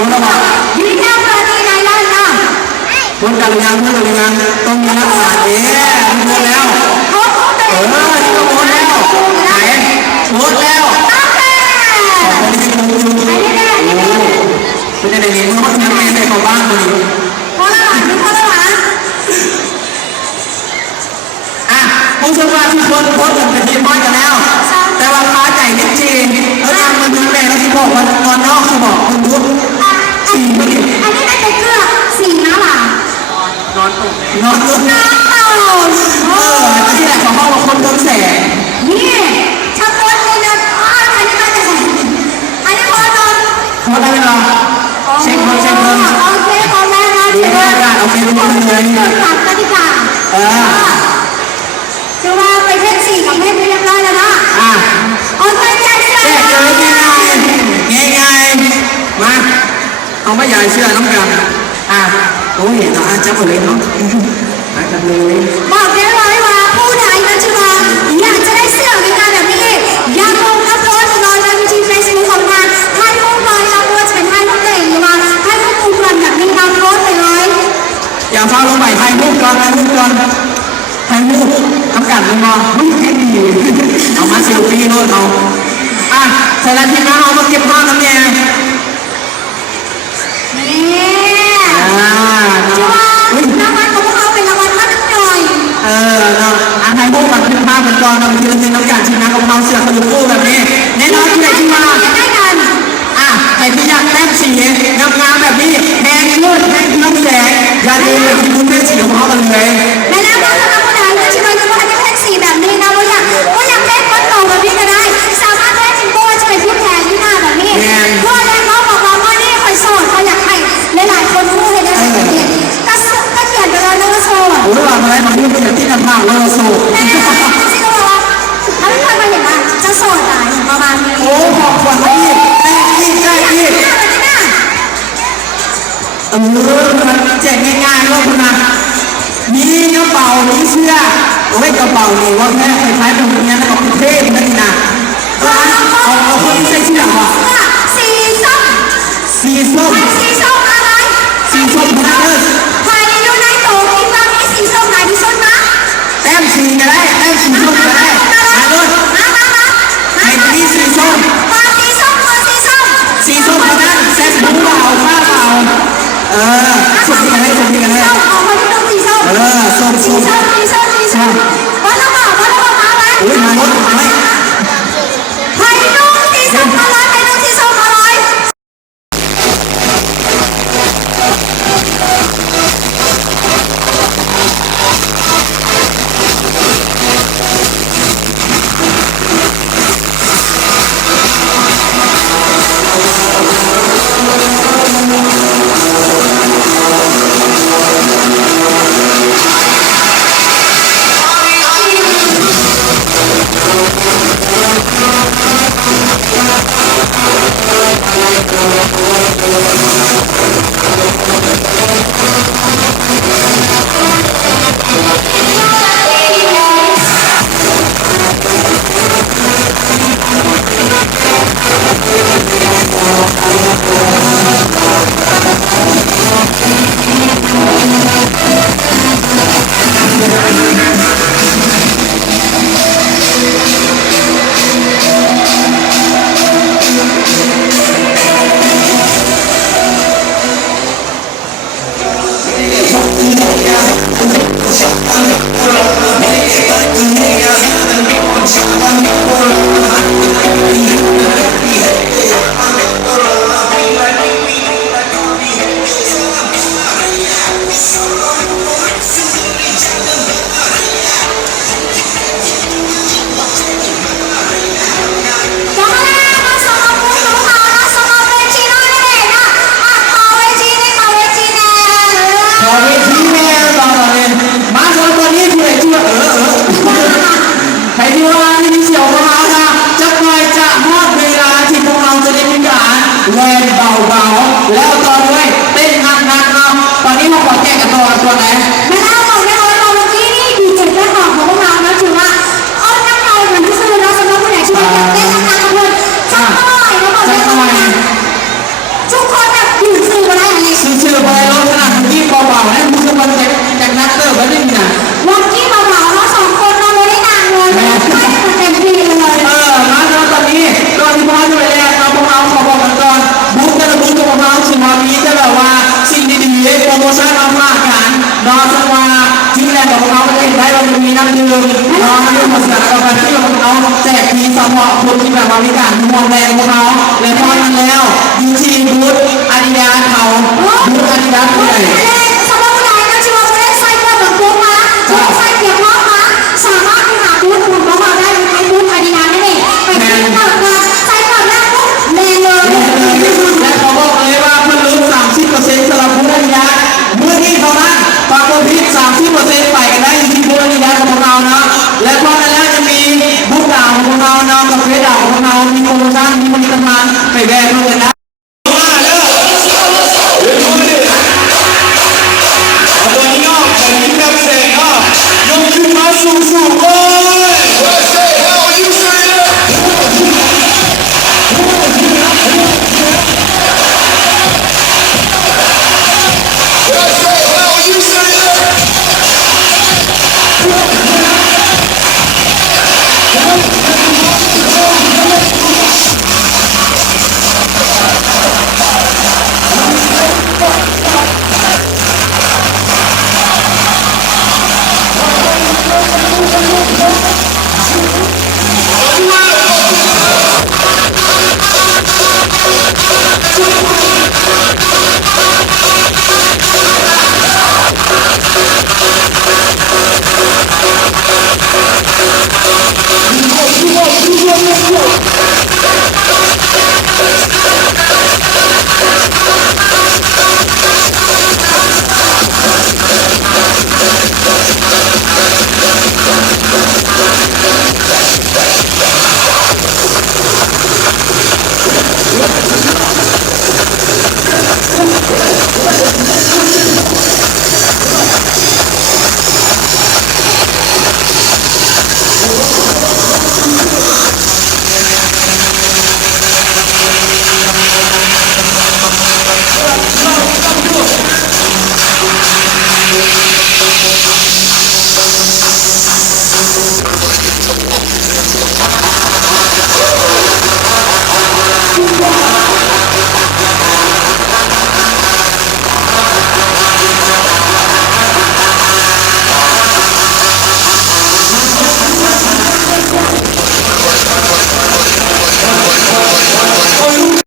รู้แล้วบอกยืนแค่ตอนนี้นายแล้วนะพูดกันยังพูดกันยังต้องมีรักษาเนี่ยพูดแล้วนี่ก็พูดแล้วไหนพูดแล้วคนที่พูดอยู่เป็นยังไงเนี่ยเขาทำยังไงในของบ้านคนนี้พอแล้วหรอพอแล้วหรอผู้ชมว่าทุกคนพูดกันเป็นทีมบอลกันแล้วแต่ว่าค้าใจนิดจีแล้วยังมันถึงแรงแล้วที่บอกว่านอนนอกที่บอกคุณรู้สี่ไม่ดีอันนี้ได้เป็นเกลือสี่นะหล่ะนอนตุ่มนอนตุ่มที่แหละของห้องเราคนโดนแสงนี่ชักคนเลยนะอันนี้มาจากไหนอันนี้พอนอนพอได้ไหมล่ะเช็คคนโอเคพอแล้วนะดีมากโอเคทุกคนเลยนี่ถามกันดีกว่าจะว่าไปเทศสี่กับเทศเรียบร้อยแล้วนะโอเคแจกเสื้อง่ายมาเอาไม่ใหญ่เสื้อน้ำกันโอ้เห็นเนาะจับเลยเนาะจับเลยบอกได้เลยว่าผู้ใดนะจ๊ะอยากจะได้เสื้อในงานแบบนี้อยากลงอัพโหลดลอยในวิธีเฟซบุ๊กของงานถ่ายรูปลอยอัพโหลดเป็นถ่ายรูปเต่งหรือว่าถ่ายรูปกลุ่มกันแบบนี้อัพโหลดไปเลยอย่าฟังลงไปถ่ายรูปก่อนถ่ายรูปทำการลงมาไม่ดีเอามาเซลฟี่โน่นเอาใส่ละทีนะเอามาเก็บภาพน้ำแย่จะว่ารางวัลของพวกเขาเป็นรางวัลมากหน่อยเนาะถ่ายรูปกับขึ้นภาพเป็นกองนำทีละทีน้ำการทีนะของเขาเสือขยุกคู่แบบนี้แน่นอนที่ไหนที่มาได้กันใครที่อยากแต้มสีงามแบบนี้แดงเลือดแดงเลือดแสงอย่าลืมคุณแม่สีของเขากันเลยแม่แล้วก็สำหรับคนไหนที่เราจะมาให้แต้มสีแบบนี้นะว่าอยากแต้มคนโตแบบนี้ก็ได้สามารถแต้มจิงโบ้จะเป็นผู้แทนที่หน้าแบบนี้เพื่อแต้มเขาบอกว่านี่คอยโสดเขาอยากให้หลายคนรู้ให้ได้แบบนี้ก็เขียนไปแล้วนะว่าโสดโอ้ยว่าอะไรมาพูดเป็นที่ทำทางว่าโสดจริงๆก็บอกว่าถ้าไม่เคยมาเห็นอ่ะจะโสดอ่ะอย่างประมาณนี้โอ้บอกก่อนว่าอีกได้แจกง่ายๆว่าคุณนะมีกระเป๋ามีเสื้อโอ้ยกระเป๋านี่ว่าแค่คล้ายๆเป็นอย่างนี้นะกับเทพนั่นนะเอาคนที่ใส่เสื้อว่ะสีส้มอะไรสีส้มพนักงานใครอยู่ในโต๊ะคิดว่ามีสีส้มไหนที่สุดนะแต้มสีก็ได้แต้มสีส้มก็ได้มาด้วยไอ้ที่สีส้มสีส้มพนักเซ็ตบุ้งเบาข้าวเบาส่งที่กันให้ส้มวันละบ่าวมาไหมอุ้ยมาหมดไหมใครดูสีส้มมาเลยแรงเบาๆแล้วตอนด้วยเต้นหนักๆเนาะตอนนี้เราขอแจกกันตัวไหนไม่ได้บอกได้เลยเราเมื่อกี้นี่ดีเจ็บได้ของของพวกเรานะถือว่าเอาน้ำใจเหมือนที่ซื้อเราสำหรับผู้ใหญ่ช่วยเต้นหนักๆกันเลยจับหน่อยแล้วบอกได้เลยทุกคนแบบอยู่ ซื่อๆไปรถขนาดที่เบาๆเนี่ยมึงจะมาจากนักเตอร์แบบนี้นะ วันที่เบาๆเราสองคนเราไม่ได้นานเลยไม่เต็มที่เลย มาแล้วตอนนี้ก่อนที่พ่อจะไปแลกเราพวกเราขอบอกกันก่อนบุ๊กแต่ละบุ๊กของเราสิมามีจะแบบว่าสิ่งดีๆโปรโมชั่นมาฝากกันนอนสักวันที่แรกของเราก็จะเห็นได้เราจะมีน้ำดื่มนอนดื่มหมดสารกับการที่ของเราแจกทีสำหรับคนที่แบบว่ามีการมองแรงของเราและพอนั้นแล้วยูทีบูธอาดิดาสเขาบูธอาดิดาสผู้ใหญ่ สำหรับผู้ใดนะชิวาไม่ได้ใส่เสื้อแบบปุ๊บมาใส่เปียกน้องมาสามารถไปหาบูธคุณของเราได้ในบูธอาดิดาสนั่นเองไปที่เปิดมาใส่ก่อนแรกปุ๊บแมนเลย และเขาบอกเลยว่าเพิ่มลด 30% สำหรับผู้อาดิดาสเมื่อนี้เขานั้นฝากคนพิษ 30% ไปกันได้อยู่ที่บูธอาดิดาสของเรานะและพอนั้นแล้วจะมีบูธดาวของเราเนาะกับเฟซดาวของเรามีโปรโมชั่นมีผลิตภัณฑ์ไปแบก